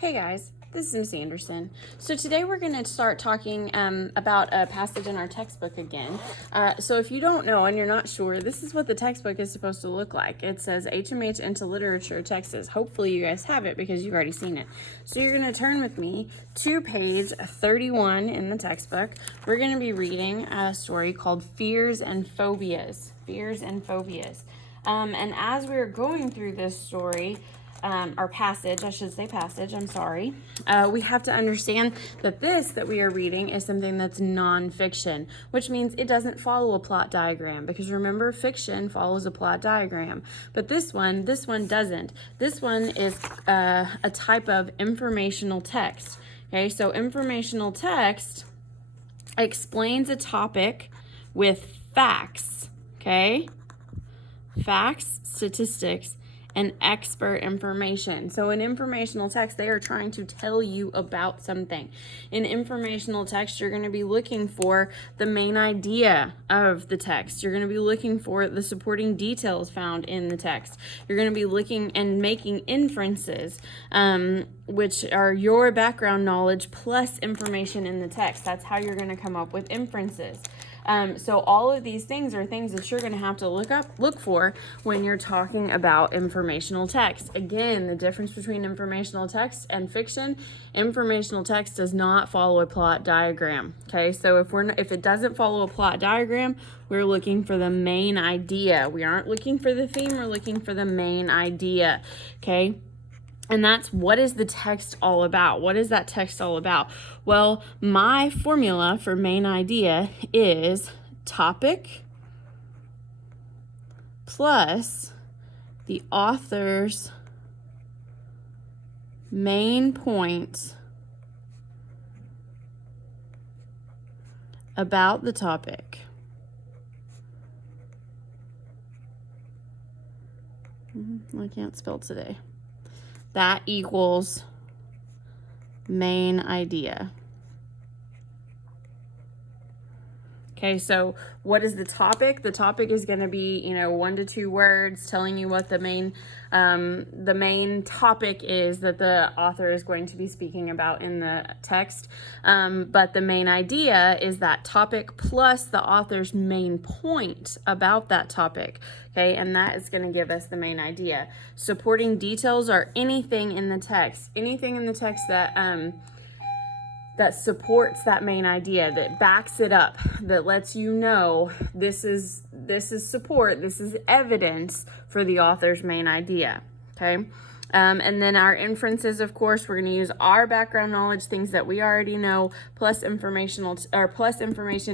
Hey guys, this is Miss Anderson. So today we're going to start talking about a passage in our textbook again. So if you don't know and you're not sure, this is what the textbook is supposed to look like. It says HMH into Literature Texas. Hopefully you guys have it because you've already seen it. So you're going to turn with me to page 31 in the textbook. We're going to be reading a story called Fears and Phobias. Fears and Phobias. And as we're going through this story, our passage, we have to understand that this that we are reading is something that's nonfiction, which means it doesn't follow a plot diagram, because remember, fiction follows a plot diagram, but this one doesn't. This one is a type of informational text. Okay, so informational text explains a topic with facts, okay? Facts, statistics, and expert information. So in informational text, they are trying to tell you about something. In informational text, you're going to be looking for the main idea of the text. You're going to be looking for the supporting details found in the text. You're going to be looking and making inferences, which are your background knowledge plus information in the text. That's how you're going to come up with inferences. So all of these things are things that you're going to have to look for when you're talking about informational text. Again, the difference between informational text and fiction: informational text does not follow a plot diagram. Okay, so if it doesn't follow a plot diagram, we're looking for the main idea. We aren't looking for the theme, we're looking for the main idea. Okay. And that's, what is the text all about? What is that text all about? Well, my formula for main idea is topic plus the author's main point about the topic. I can't spell today. That equals main idea. Okay, so what is the topic? The topic is going to be, 1 to 2 words telling you what the main topic is that the author is going to be speaking about in the text. But the main idea is that topic plus the author's main point about that topic. Okay, and that is going to give us the main idea. Supporting details are anything in the text that supports that main idea, that backs it up, that lets you know this is support, this is evidence for the author's main idea. Okay. And then our inferences, of course, we're going to use our background knowledge, things that we already know, plus information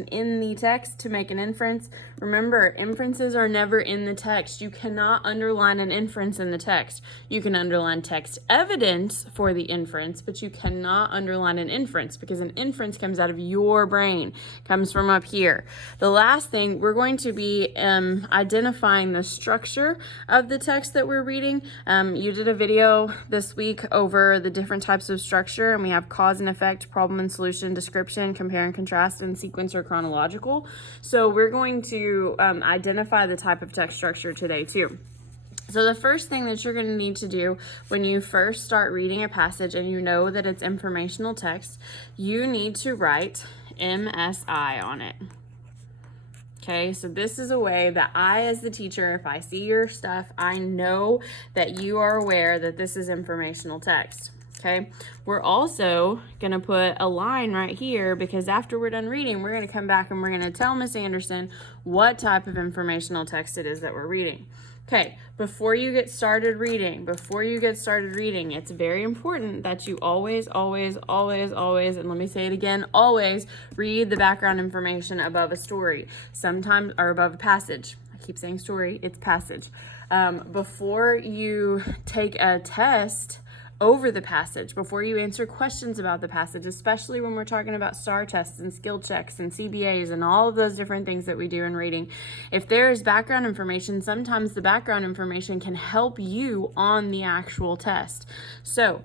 in the text to make an inference. Remember, inferences are never in the text. You cannot underline an inference in the text. You can underline text evidence for the inference, but you cannot underline an inference, because an inference comes out of your brain, comes from up here. The last thing, we're going to be identifying the structure of the text that we're reading. You did a video this week over the different types of structure, and we have cause and effect, problem and solution, description, compare and contrast, and sequence or chronological. So we're going to identify the type of text structure today too. So the first thing that you're going to need to do when you first start reading a passage and you know that it's informational text, you need to write MSI on it. Okay, so this is a way that I, as the teacher, if I see your stuff, I know that you are aware that this is informational text. Okay, we're also going to put a line right here, because after we're done reading, we're going to come back and we're going to tell Miss Anderson what type of informational text it is that we're reading. Okay, before you get started reading, it's very important that you always, and let me say it again, always read the background information above a story, sometimes, or above a passage. I keep saying story, it's passage. Before you take a test over the passage, before you answer questions about the passage, especially when we're talking about STAR tests and skill checks and CBAs and all of those different things that we do in reading. If there is background information, sometimes the background information can help you on the actual test. So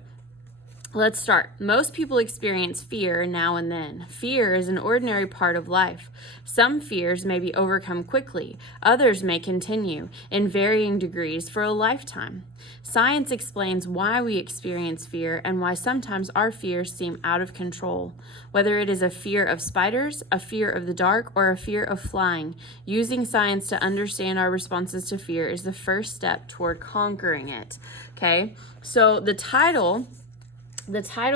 Let's start. Most people experience fear now and then. Fear is an ordinary part of life. Some fears may be overcome quickly. Others may continue in varying degrees for a lifetime. Science explains why we experience fear and why sometimes our fears seem out of control. Whether it is a fear of spiders, a fear of the dark, or a fear of flying, using science to understand our responses to fear is the first step toward conquering it. Okay, so the title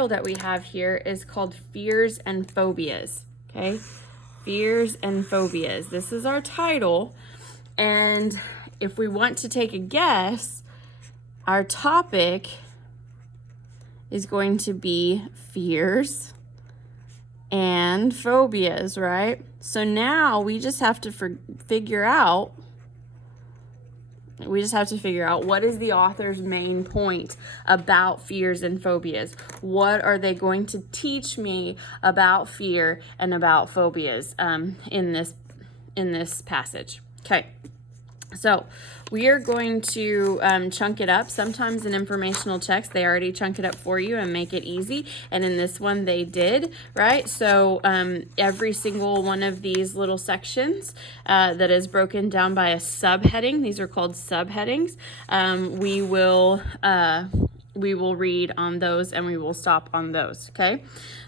that we have here is called Fears and Phobias. Okay, Fears and Phobias. This is our title. And if we want to take a guess, our topic is going to be fears and phobias, right? So now we just have to figure out what is the author's main point about fears and phobias. What are they going to teach me about fear and about phobias in this passage? Okay. So we are going to chunk it up. Sometimes in informational text, they already chunk it up for you and make it easy. And in this one, they did, right? So every single one of these little sections that is broken down by a subheading, these are called subheadings, we will read on those and we will stop on those, okay?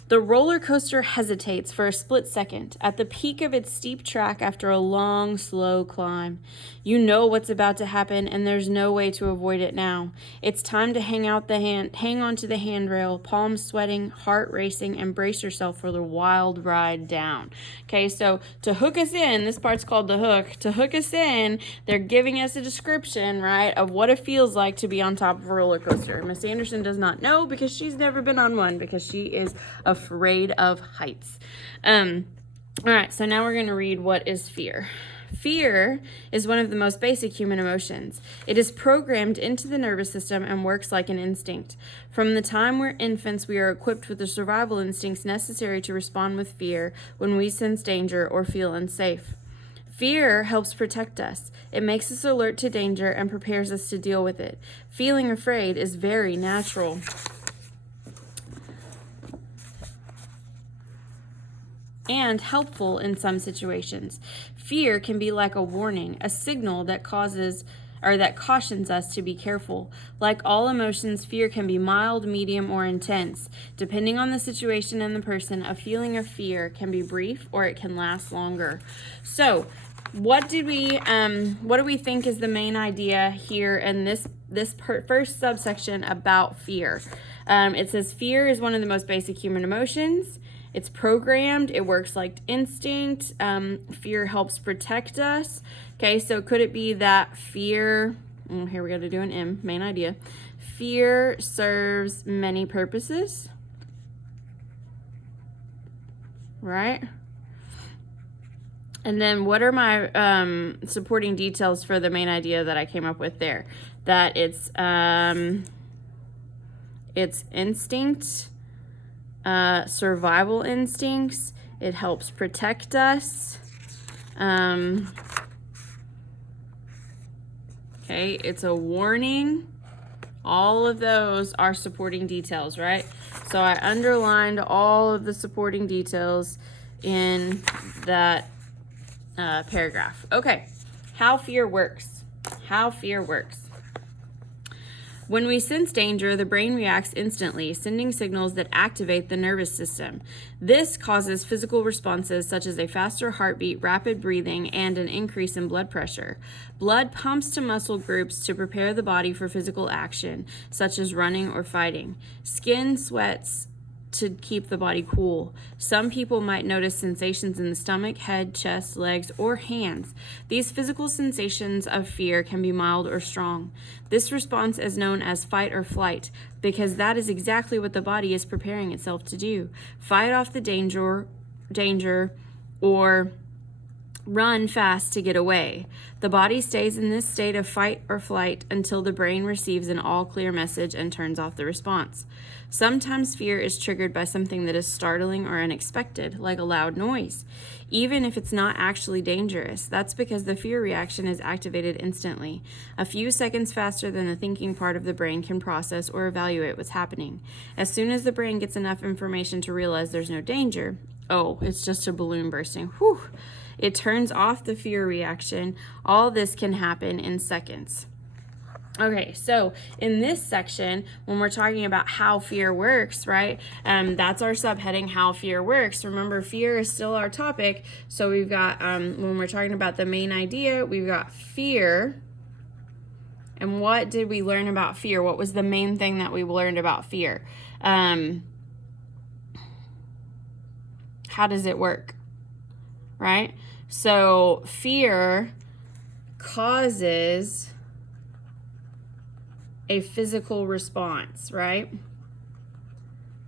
The roller coaster hesitates for a split second at the peak of its steep track after a long, slow climb. You know what's about to happen, and there's no way to avoid it now. It's time to hang onto the handrail, palms sweating, heart racing, and brace yourself for the wild ride down. Okay, so to hook us in, this part's called the hook. To hook us in, they're giving us a description, right, of what it feels like to be on top of a roller coaster. Miss Anderson does not know because she's never been on one because she is afraid of heights. All right, so now we're going to read what is fear. Fear is one of the most basic human emotions. It is programmed into the nervous system and works like an instinct. From the time we're infants, we are equipped with the survival instincts necessary to respond with fear when we sense danger or feel unsafe. Fear helps protect us. It makes us alert to danger and prepares us to deal with it. Feeling afraid is very natural. And helpful in some situations. Fear can be like a warning, a signal that cautions us to be careful. Like all emotions, fear can be mild, medium, or intense. Depending on the situation and the person, a feeling of fear can be brief or it can last longer. So, what do we think is the main idea here in this first subsection about fear? It says fear is one of the most basic human emotions. It's programmed. It works like instinct. Fear helps protect us. Okay, so could it be that fear, here we got to do an M, main idea. Fear serves many purposes, right? And then what are my supporting details for the main idea that I came up with there? That it's instinct, survival instincts. It helps protect us. Okay, it's a warning. All of those are supporting details, right? So I underlined all of the supporting details in that paragraph. Okay, how fear works. When we sense danger, the brain reacts instantly, sending signals that activate the nervous system. This causes physical responses such as a faster heartbeat, rapid breathing, and an increase in blood pressure. Blood pumps to muscle groups to prepare the body for physical action, such as running or fighting. Skin sweats to keep the body cool. Some people might notice sensations in the stomach, head, chest, legs, or hands. These physical sensations of fear can be mild or strong. This response is known as fight or flight because that is exactly what the body is preparing itself to do. Fight off the danger or run fast to get away. The body stays in this state of fight or flight until the brain receives an all-clear message and turns off the response. Sometimes fear is triggered by something that is startling or unexpected, like a loud noise, even if it's not actually dangerous. That's because the fear reaction is activated instantly, a few seconds faster than the thinking part of the brain can process or evaluate what's happening. As soon as the brain gets enough information to realize there's no danger, oh, it's just a balloon bursting, whew, it turns off the fear reaction. All this can happen in seconds. Okay, so in this section, when we're talking about how fear works, right, that's our subheading, how fear works. Remember, fear is still our topic. So we've got, when we're talking about the main idea, we've got fear. And what did we learn about fear? What was the main thing that we learned about fear? How does it work, right? So fear causes a physical response, right?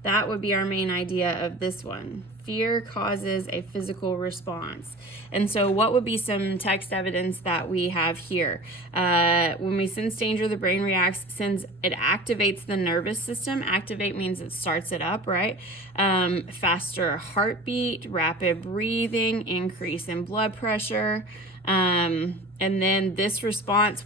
That would be our main idea of this one. Fear causes a physical response. And so what would be some text evidence that we have here? When we sense danger, the brain reacts, since it activates the nervous system. Activate means it starts it up, right? Faster heartbeat, rapid breathing, increase in blood pressure. And then this response